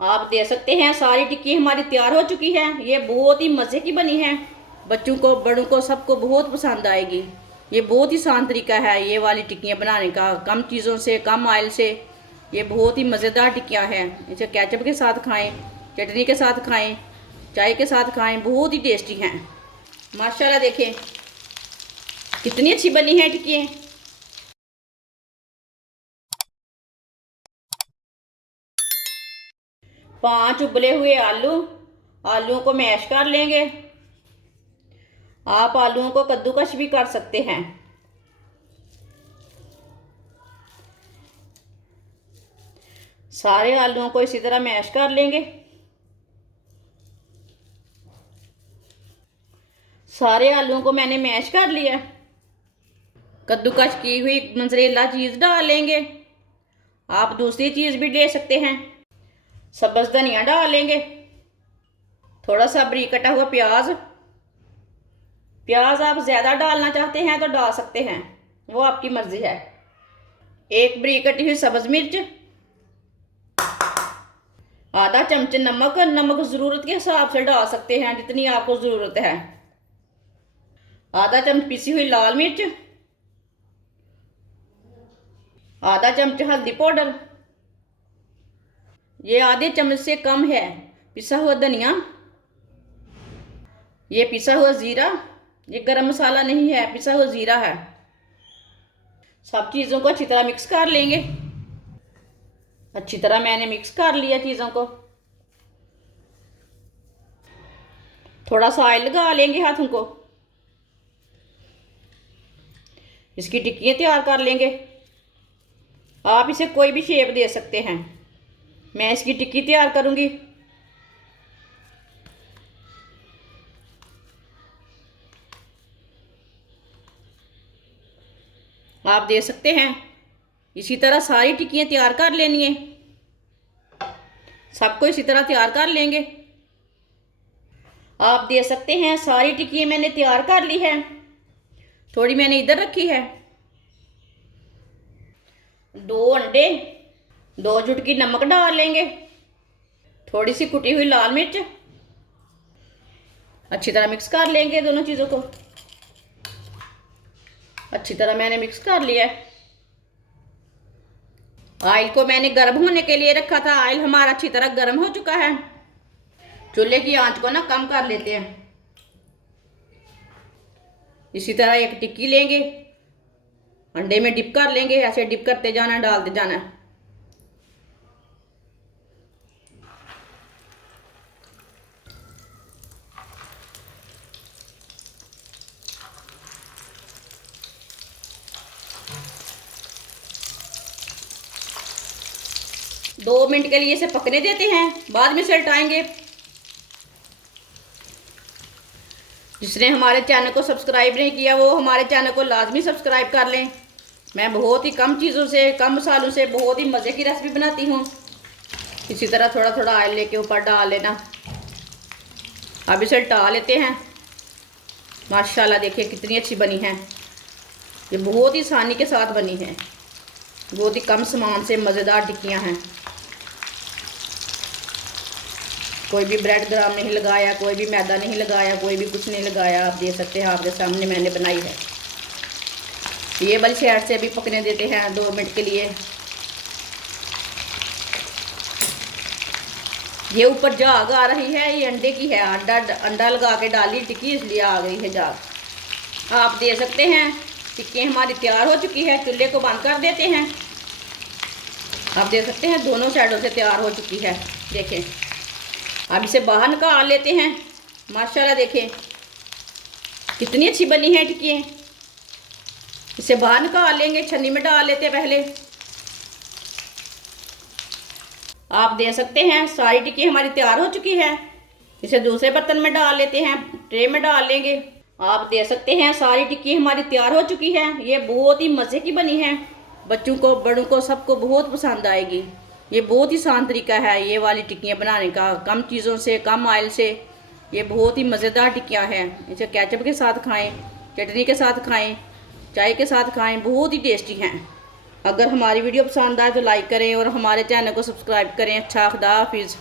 आप दे सकते हैं, सारी टिक्की हमारी तैयार हो चुकी है। ये बहुत ही मज़े की बनी है, बच्चों को बड़ों को सबको बहुत पसंद आएगी। ये बहुत ही आसान तरीका है ये वाली टिक्कियाँ बनाने का, कम चीज़ों से, कम ऑयल से। ये बहुत ही मज़ेदार टिक्कियाँ हैं। इसे केचप के साथ खाएं, चटनी के साथ खाएं, चाय के साथ खाएं, बहुत ही टेस्टी हैं। माशाल्लाह देखें कितनी अच्छी बनी है टिक्की। 5 उबले हुए आलू, आलूओं को मैश कर लेंगे। आप आलूओं को कद्दूकश भी कर सकते हैं। सारे आलूओं को इसी तरह मैश कर लेंगे। सारे आलूओं को मैंने मैश कर लिया। कद्दूकश की हुई मोज़रेला चीज़ डाल लेंगे। आप दूसरी चीज़ भी ले सकते हैं। सब्ज़ धनिया डाल लेंगे। थोड़ा सा बारीक कटा हुआ प्याज। प्याज आप ज़्यादा डालना चाहते हैं तो डाल सकते हैं, वो आपकी मर्ज़ी है। एक बारीक कटी हुई सब्ज़ मिर्च। आधा चम्मच नमक। नमक ज़रूरत के हिसाब से डाल सकते हैं, जितनी आपको ज़रूरत है। आधा चम्मच पिसी हुई लाल मिर्च। आधा चम्मच हल्दी पाउडर। ये आधे चम्मच से कम है पिसा हुआ धनिया। ये पिसा हुआ ज़ीरा। ये गरम मसाला नहीं है, पिसा हुआ ज़ीरा है। सब चीज़ों को अच्छी तरह मिक्स कर लेंगे। अच्छी तरह मैंने मिक्स कर लिया चीज़ों को। थोड़ा सा ऑयल लगा लेंगे हाथों को। इसकी टिक्कियाँ तैयार कर लेंगे। आप इसे कोई भी शेप दे सकते हैं। मैं इसकी टिक्की तैयार करूँगी। आप दे सकते हैं, इसी तरह सारी टिक्कियाँ तैयार कर लेनी है। सबको इसी तरह तैयार कर लेंगे। आप दे सकते हैं, सारी टिक्कियाँ मैंने तैयार कर ली है। थोड़ी मैंने इधर रखी है। 2 अंडे, 2 चुटकी नमक डाल लेंगे। थोड़ी सी कुटी हुई लाल मिर्च। अच्छी तरह मिक्स कर लेंगे दोनों चीज़ों को। अच्छी तरह मैंने मिक्स कर लिया है। ऑयल को मैंने गर्म होने के लिए रखा था। ऑयल हमारा अच्छी तरह गर्म हो चुका है। चूल्हे की आंच को ना कम कर लेते हैं। इसी तरह एक टिक्की लेंगे, अंडे में डिप कर लेंगे। ऐसे डिप करते जाना, डालते जाना। दो मिनट के लिए इसे पकने देते हैं, बाद में इसे हटाएंगे। जिसने हमारे चैनल को सब्सक्राइब नहीं किया वो हमारे चैनल को लाजमी सब्सक्राइब कर लें। मैं बहुत ही कम चीज़ों से, कम मसालों से बहुत ही मज़े की रेसिपी बनाती हूँ। इसी तरह थोड़ा थोड़ा ऑयल लेके ऊपर डाल लेना। अब इसे हटा लेते हैं। माशाल्लाह देखिए कितनी अच्छी बनी है। ये बहुत ही आसानी के साथ बनी है। बहुत ही कम सामान से मज़ेदार टिक्कियाँ हैं। कोई भी ब्रेड ग्राम नहीं लगाया, कोई भी मैदा नहीं लगाया, कोई भी कुछ नहीं लगाया। आप देख सकते हैं, आपके सामने मैंने बनाई है। ये वाली साइड से भी पकने देते हैं 2 मिनट के लिए। ये ऊपर झाग आ रही है, ये अंडे की है। अंडा लगा के डाली टिक्की, इसलिए आ गई है झाग। आप दे सकते हैं, टिक्की हमारी तैयार हो चुकी है। चूल्हे को बंद कर देते हैं। आप देख सकते हैं दोनों साइडों से तैयार हो चुकी है। देखें, अब इसे बाहर निकाल लेते हैं। माशाल्लाह देखें कितनी अच्छी बनी है टिक्की। इसे बाहर निकाल लेंगे, छन्नी में डाल लेते हैं पहले। आप दे सकते हैं, सारी टिक्की हमारी तैयार हो चुकी है। इसे दूसरे बर्तन में डाल लेते हैं, ट्रे में डाल लेंगे। आप दे सकते हैं, सारी टिक्की हमारी तैयार हो चुकी है। ये बहुत ही मज़े की बनी है, बच्चों को बड़ों को सबको बहुत पसंद आएगी। ये बहुत ही आसान तरीका है ये वाली टिक्कियाँ बनाने का, कम चीज़ों से, कम ऑयल से। ये बहुत ही मज़ेदार टिक्कियाँ हैं। इसे केचप के साथ खाएं, चटनी के साथ खाएं, चाय के साथ खाएं, बहुत ही टेस्टी हैं। अगर हमारी वीडियो पसंद आए तो लाइक करें और हमारे चैनल को सब्सक्राइब करें। अच्छा, खुदा हाफिज़।